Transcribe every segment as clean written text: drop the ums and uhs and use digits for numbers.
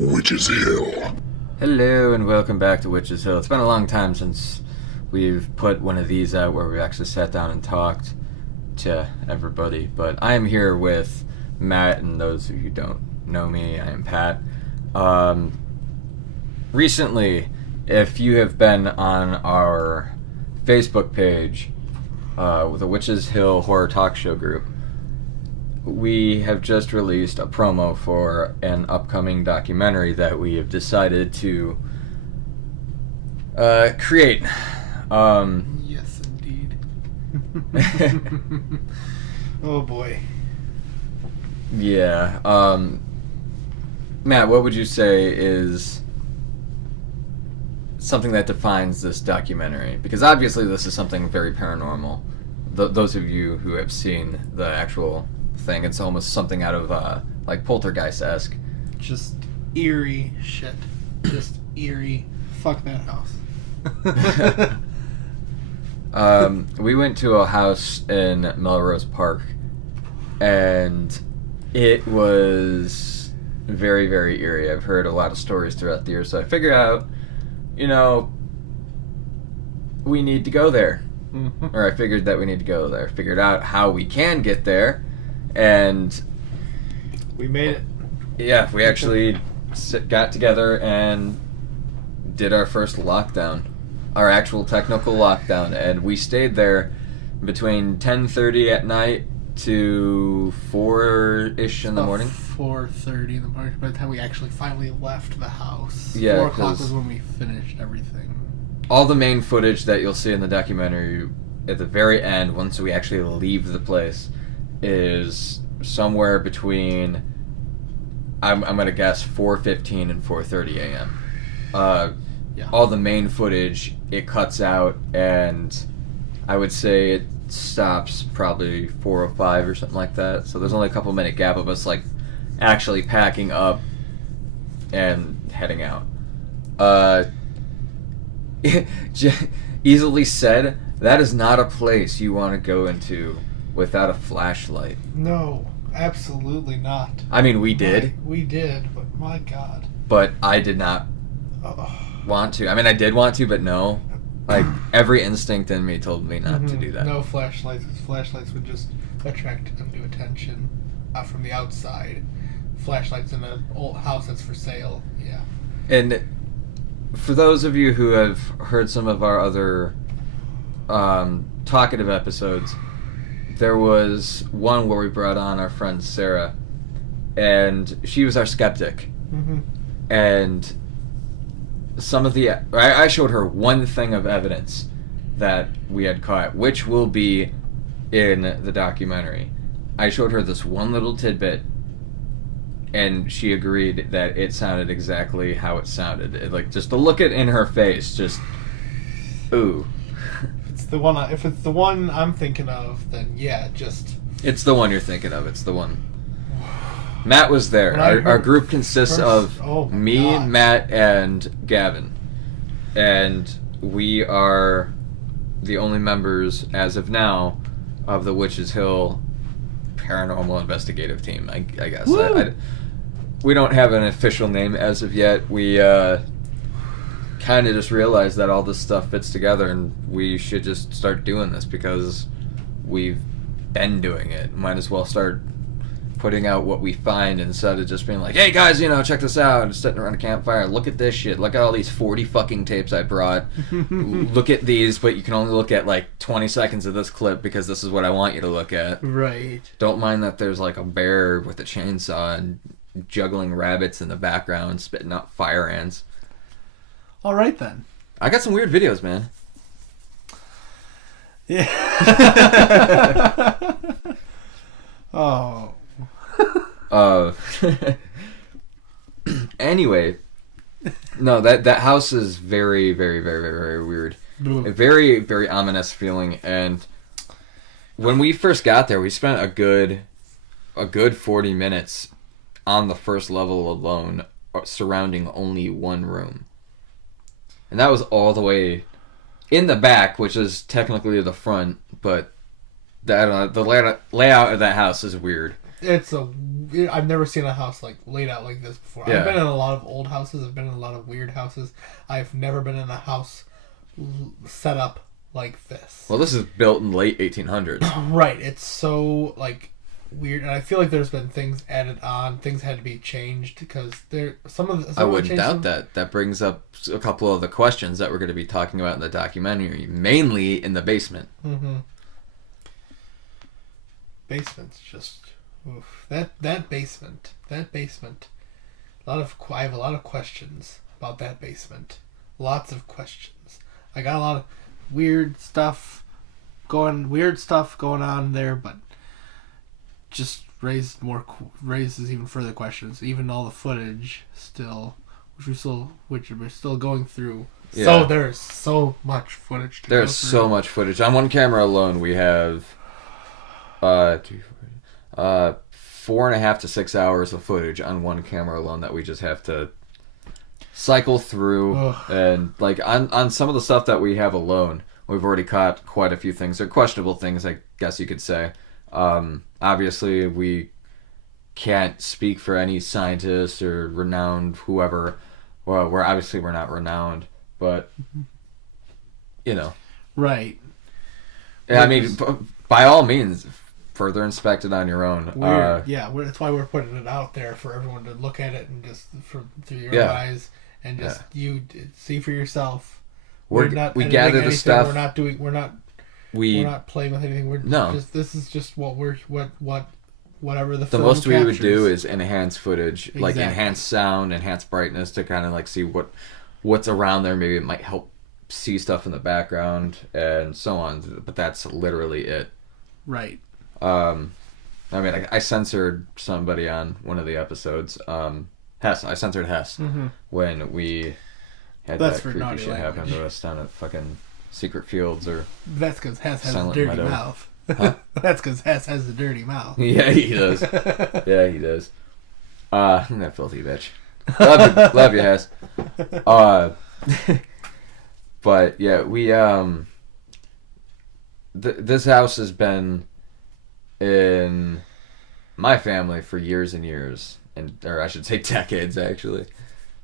Witch's Hill. Hello and welcome back to Witch's Hill. It's been a long time since we've put one of these out where we actually sat down and talked to everybody. But I am here with Matt, and those of you who don't know me, I am Pat. Recently, if you have been on our Facebook page, with the Witch's Hill Horror Talk Show group, we have just released a promo for an upcoming documentary that we have decided to create. Yes, indeed. Oh boy. Yeah. Matt, what would you say is something that defines this documentary? Because obviously this is something very paranormal. Those of you who have seen the actual thing, it's almost something out of like Poltergeist-esque. Just eerie shit. Just eerie. Fuck that house. We went to a house in Melrose Park, and it was very, very eerie. I've heard a lot of stories throughout the year, so I figured out, we need to go there. Mm-hmm. Or I figured that we need to go there. Figured out how we can get there, and We made it. yeah, we actually got together and did our first lockdown, our actual technical lockdown, and we stayed there between 10:30 at night to 4-ish in the morning. 4:30 in the morning. By the time we actually finally left the house. Yeah, 4 o'clock 'cause was when we finished everything. All the main footage that you'll see in the documentary at the very end, once we actually leave the place, is somewhere between, I'm gonna guess, 4:15 and 4:30 a.m. Yeah. All the main footage, it cuts out, and I would say it stops probably 4:05 or something like that. So there's only a couple minute gap of us like actually packing up and heading out. Easily said, that is not a place you want to go into without a flashlight. No, absolutely not. I mean, we did, We did, but my god. but I did not want to. I mean, I did want to, but no. Like, every instinct in me told me not to do that. No flashlights. Flashlights would just attract undue attention from the outside. Flashlights in an old house that's for sale. Yeah. And for those of you who have heard some of our other talkative episodes, there was one where we brought on our friend Sarah, and she was our skeptic. Mm-hmm. And some of the... I showed her one thing of evidence that we had caught, which will be in the documentary. I showed her this one little tidbit, and she agreed that it sounded exactly how it sounded. Like, just to look it in her face, just... Ooh. If it's the one I'm thinking of, then yeah, just... It's the one you're thinking of. It's the one. Matt was there. When I Our heard group consists first- of oh my me, God. Matt, and Gavin. And we are the only members, as of now, of the Witch's Hill Paranormal Investigative Team, I guess. We don't have an official name as of yet. We kind of just realized that all this stuff fits together, and we should just start doing this because we've been doing it. Might as well start putting out what we find instead of just being like, hey guys, check this out, and sitting around a campfire, look at this shit, look at all these 40 fucking tapes I brought, look at these, but you can only look at like 20 seconds of this clip because this is what I want you to look at. Right. Don't mind that there's like a bear with a chainsaw and juggling rabbits in the background, spitting out fire ants. All right, then. I got some weird videos, man. Yeah. Oh. Anyway, no, that house is very, very, very, very, very weird. A very, very ominous feeling. And when we first got there, we spent a good 40 minutes on the first level alone, surrounding only one room. And that was all the way in the back, which is technically the front, but the layout of that house is weird. I've never seen a house like laid out like this before. Yeah. I've been in a lot of old houses. I've been in a lot of weird houses. I've never been in a house set up like this. Well, this is built in late 1800s. Right. It's so like weird, and I feel like there's been things added on. Things had to be changed because I wouldn't doubt that. That brings up a couple of the questions that we're going to be talking about in the documentary, mainly in the basement. Mm-hmm. Basement's just oof. That basement. I have a lot of questions about that basement. Lots of questions. I got a lot of weird stuff going on there, but just raises even further questions. Even all the footage which we're still going through. Yeah. So there's so much footage to There's so much footage. On one camera alone, we have 4.5 to 6 hours of footage on one camera alone that we just have to cycle through. Ugh. And like on some of the stuff that we have alone, we've already caught quite a few things. They're questionable things, I guess you could say. Obviously, we can't speak for any scientist or renowned whoever. Well, we're not renowned, but you know, right. Yeah, I mean, by all means, further inspect it on your own. That's why we're putting it out there for everyone to look at it and just through your eyes and just you see for yourself. We gather the anything. stuff. We're not playing with anything. This is just whatever the film most captures. we would do is enhance footage, Exactly. like enhance sound, enhance brightness to kind of like see what's around there. Maybe it might help see stuff in the background and so on. But that's literally it. Right. I mean, I censored somebody on one of the episodes. Hess. I censored Hess when we had that creepy shit happen to us down at fucking Secret Fields or. That's because Hess has Silent a dirty Meadow. mouth. Huh? That's because Hess has a dirty mouth. Yeah, he does. That filthy bitch. Love you, Hess. But yeah, we this house has been in my family for years and years, or I should say decades actually.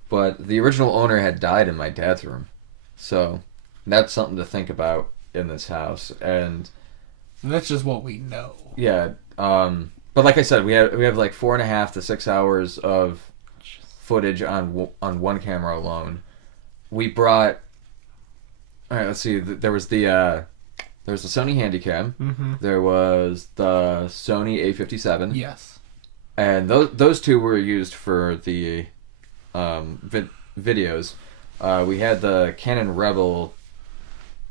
But the original owner had died in my dad's room, so that's something to think about in this house. And that's just what we know. Yeah, but like I said, we have like 4.5 to 6 hours of footage on one camera alone. We brought. All right, let's see. There was the Sony Handycam. Mm-hmm. There was the Sony A57. Yes. And those two were used for the videos. We had the Canon Rebel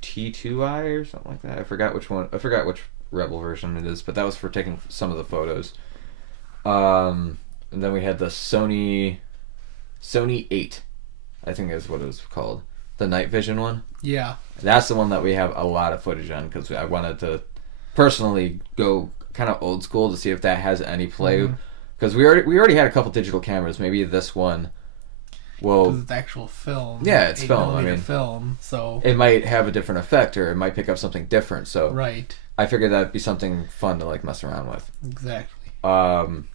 T2i or something like that. I forgot which one. I forgot which Rebel version it is, but that was for taking some of the photos. And then we had the Sony 8, I think is what it was called. The night vision one. Yeah. That's the one that we have a lot of footage on because I wanted to personally go kind of old school to see if that has any play. Because we already had a couple digital cameras. Maybe this one will. Because it's actual film. Yeah, it's film. I mean, film. So it might have a different effect, or it might pick up something different. So right. I figured that'd be something fun to like mess around with. Exactly. And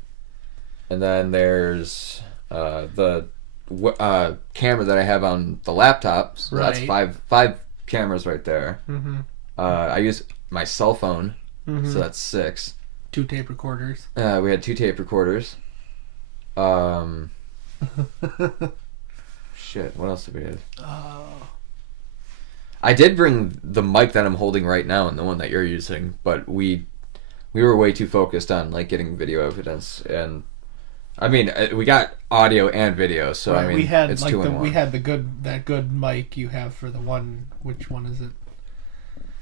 then there's the camera that I have on the laptop. So right. That's five cameras right there. Mm-hmm. I use my cell phone, so that's 6. 2 tape recorders. We had 2 tape recorders. Shit, what else did we have? I did bring the mic that I'm holding right now and the one that you're using, but we were way too focused on like getting video evidence, and I mean we got audio and video, so right. I mean we had it's like 2 in 1. we had that good mic you have for the one. Which one is it?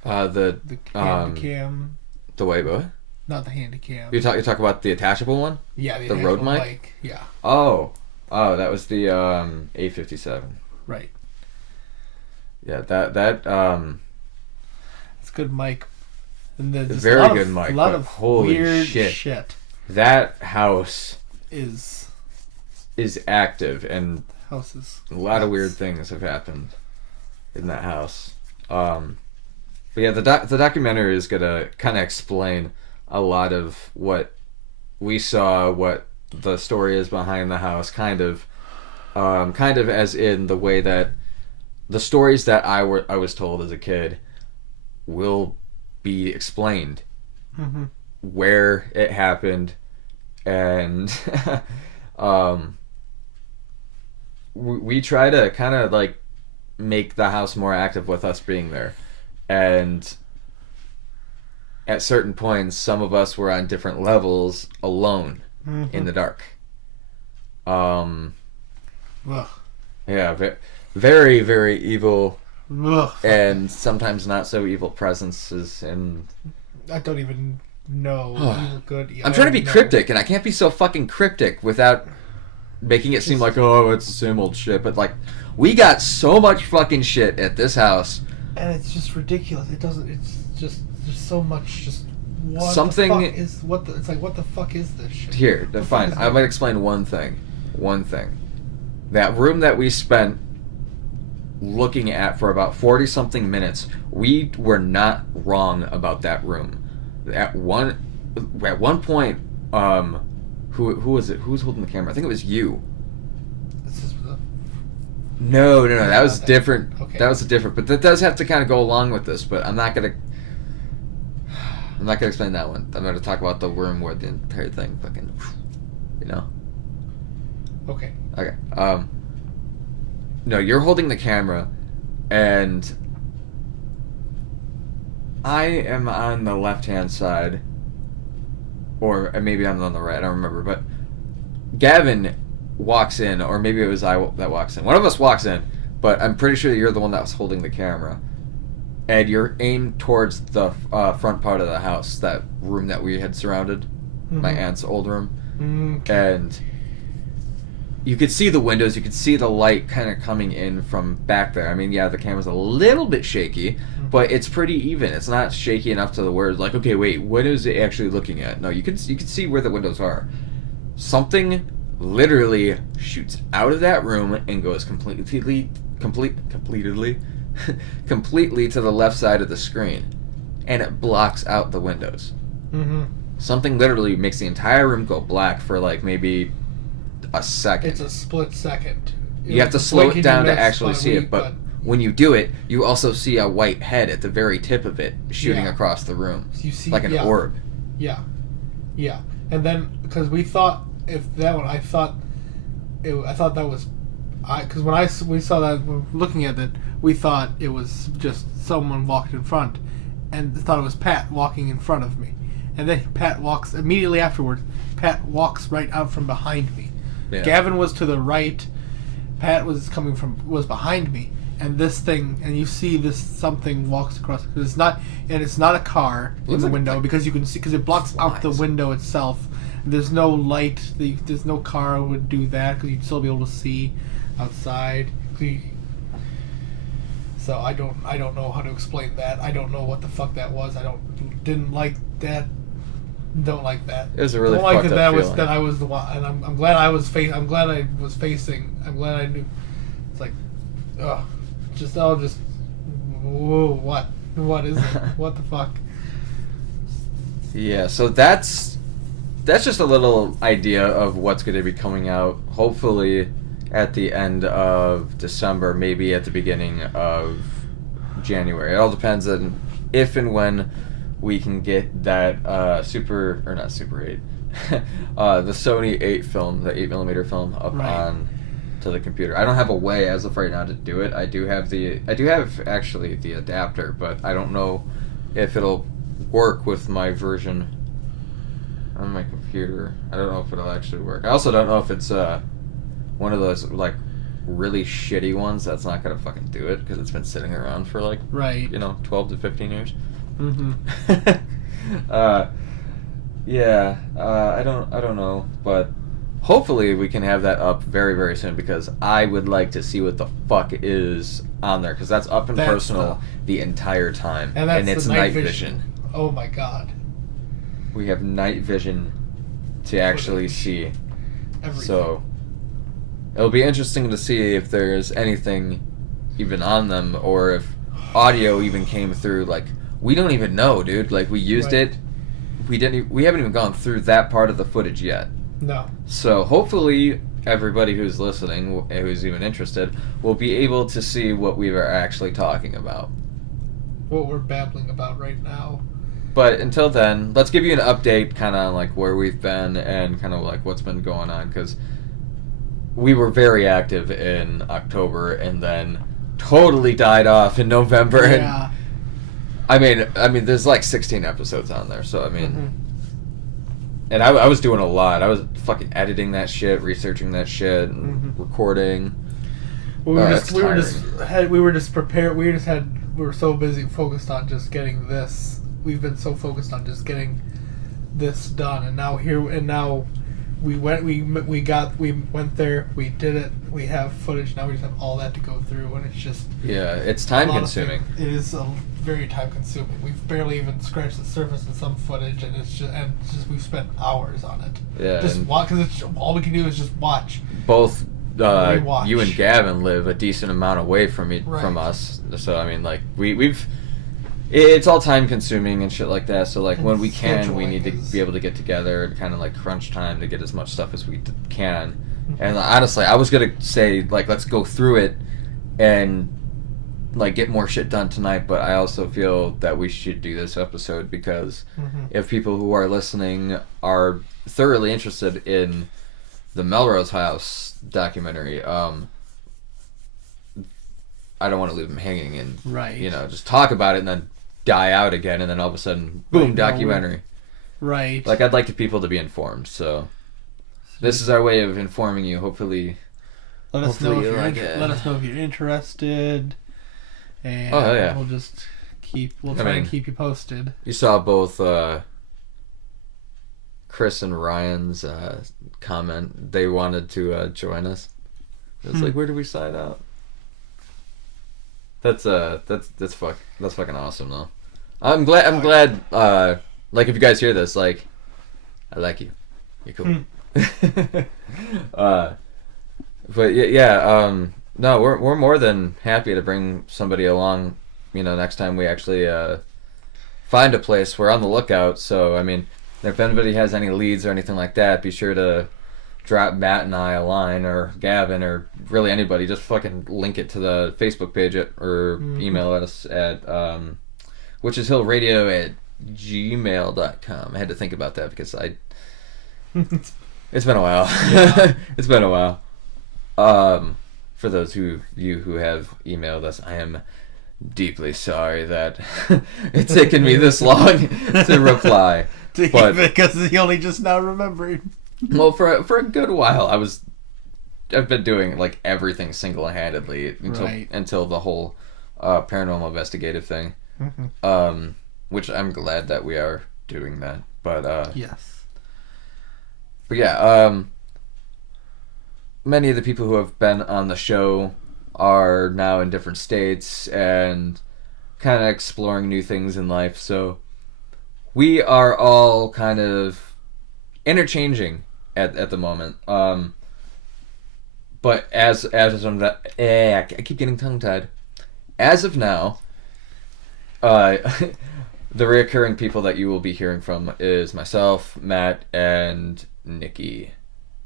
The Handycam. The Weibo. Not the Handycam. You talk about the attachable one? Yeah, the Rode mic? Yeah. Oh, that was the A57. Right. Yeah, that it's a good mic. And then very good mic. A lot of holy weird shit. That house is active, and houses. a lot of weird things have happened in that house. But yeah, the documentary is gonna kind of explain a lot of what we saw what the story is behind the house, kind of as in the way that the stories that I was told as a kid will be explained, where it happened, and we try to kind of like make the house more active with us being there, and at certain points, some of us were on different levels alone in the dark. Ugh. Yeah, very, very evil, Ugh. and sometimes not so evil presences. And I don't even know. Evil, good. I'm trying to be cryptic, and I can't be so fucking cryptic without making it seem like, oh, it's the same old shit. But like, we got so much fucking shit at this house, and it's just ridiculous. It doesn't. It's just there's so much. Just what something the fuck is what? It's like what the fuck is this shit? Here, fine. I might explain one thing. That room that we spent looking at for about 40-something minutes, we were not wrong about that room. At one point, who was it? Who was holding the camera? I think it was you. This is the... No. That was different. Okay. That was different. But that does have to kind of go along with this. But I'm not gonna explain that one. I'm gonna talk about the room where the entire thing fucking, you know. Okay. Okay. No, you're holding the camera, and I am on the left-hand side, or maybe I'm on the right. I don't remember. But Gavin walks in, or maybe it was I that walks in. One of us walks in, but I'm pretty sure you're the one that was holding the camera, and you're aimed towards the front part of the house, that room that we had surrounded, my aunt's old room, and you could see the windows, you could see the light kind of coming in from back there. I mean, yeah, the camera's a little bit shaky, but it's pretty even. It's not shaky enough to the where it's like, okay, wait, what is it actually looking at? No, you can see where the windows are. Something literally shoots out of that room and goes completely to the left side of the screen, and it blocks out the windows. Something literally makes the entire room go black for like maybe a second. It's a split second. You have to slow it down to actually see it, but when you do it, you also see a white head at the very tip of it shooting across the room. You see, like an orb. Yeah. And then because we thought if that one, I thought that was, because when we saw that, looking at it, we thought it was just someone walked in front, and thought it was Pat walking in front of me, and then Pat walks immediately afterwards. Pat walks right out from behind me. Yeah. Gavin was to the right. Pat was behind me, and this thing, and you see this something walks across. It's not a car in the window, because you can see, because it blocks out the window itself. There's no light. There's no car would do that, because you'd still be able to see outside. So I don't know how to explain that. I don't know what the fuck that was. Didn't like that. Don't like that. It was a really fucked up feeling. That I was the one, and I'm glad I was facing. I'm glad I knew. It's like, whoa, what is it? What the fuck? Yeah, so that's just a little idea of what's going to be coming out. Hopefully, at the end of December, maybe at the beginning of January. It all depends on if and when we can get that not Super 8, the Sony 8 film, the 8mm film up on to the computer. I don't have a way as of right now to do it. I do have actually the adapter, but I don't know if it'll work with my version on my computer. I don't know if it'll actually work. I also don't know if it's one of those like really shitty ones that's not gonna fucking do it, because it's been sitting around for like 12 to 15 years. I don't know, but hopefully we can have that up very, very soon, because I would like to see what the fuck is on there, because that's up and personal the entire time, and it's night vision. Oh my god, we have night vision to actually see everything. So it'll be interesting to see if there's anything even on them, or if audio even came through. Like, we don't even know, dude. Like, we used it, we haven't even gone through that part of the footage yet. No. So hopefully everybody who's listening, who's even interested, will be able to see what we are actually talking about. What we're babbling about right now. But until then, let's give you an update kind of like where we've been and kind of like what's been going on, because we were very active in October and then totally died off in November. Yeah. And I mean, there's like 16 episodes on there, so I mean, and I was doing a lot. I was fucking editing that shit, researching that shit, and recording. We were just prepared. We were so busy, focused on just getting this. We've been so focused on just getting this done, and now we went there, we did it, we have footage, now we just have all that to go through, and it's just... Yeah, it's time consuming. It is very time consuming. We've barely even scratched the surface in some footage, and it's just we've spent hours on it. Yeah. Just watch, because all we can do is just watch. Both you and Gavin live a decent amount away from us, so I mean, like, we've... It's all time consuming and shit like that, so like, and when we can, we need to be able to get together and kind of like crunch time to get as much stuff as we can. And honestly, I was gonna say, like, let's go through it and like get more shit done tonight, but I also feel that we should do this episode because if people who are listening are thoroughly interested in the Melrose House documentary, I don't want to leave them hanging and just talk about it and then die out again, and then all of a sudden, boom, documentary. Right. Like, I'd like the people to be informed, so this is our way of informing you. Hopefully, let us know if you're interested, and we'll just try and keep you posted. You saw both Chris and Ryan's comment. They wanted to join us. It's like, where do we sign up? That's fucking awesome though. I'm glad like, if you guys hear this, like, I like you. You're cool. But no, we're more than happy to bring somebody along, next time we actually find a place. We're on the lookout, so I mean, if anybody has any leads or anything like that, be sure to drop Matt and I a line, or Gavin, or really anybody. Just fucking link it to the Facebook page or email us at witchishillradio@gmail.com. I had to think about that because it's been a while. Yeah. It's been a while. For those who have emailed us, I am deeply sorry that it's taken me this long to reply. Because he only just now remembered. Well, for a good while, I've been doing like everything single-handedly until the whole paranormal investigative thing. Which I'm glad that we are doing that. But yes. But yeah, many of the people who have been on the show are now in different states and kind of exploring new things in life. So we are all kind of interchanging at the moment. But as of that, I keep getting tongue-tied. As of now, the recurring people that you will be hearing from is myself, Matt, and Nikki,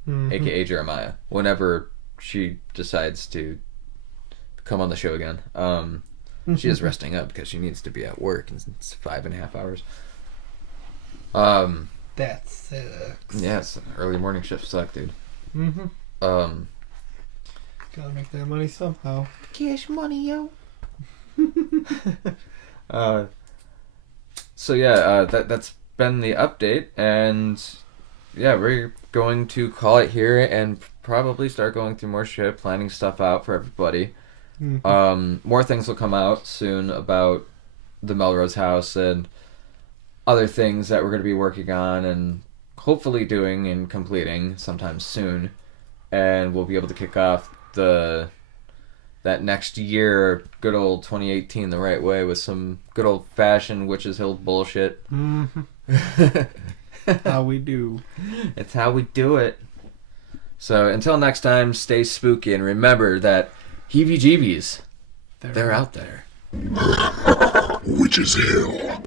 aka Jeremiah, whenever she decides to come on the show again. She is resting up because she needs to be at work, and it's 5.5 hours. That sucks. Yes, early morning shifts suck, dude. Gotta make that money somehow. Cash money, yo. So yeah, that's been the update, and yeah, we're going to call it here and probably start going through more shit, planning stuff out for everybody. More things will come out soon about the Melrose House and other things that we're going to be working on and hopefully doing and completing sometime soon, and we'll be able to kick off that next year, good old 2018, the right way, with some good old fashioned Witches Hill bullshit. How we do. It's how we do it. So until next time, stay spooky and remember that heebie-jeebies, they're out there. Witches Hill.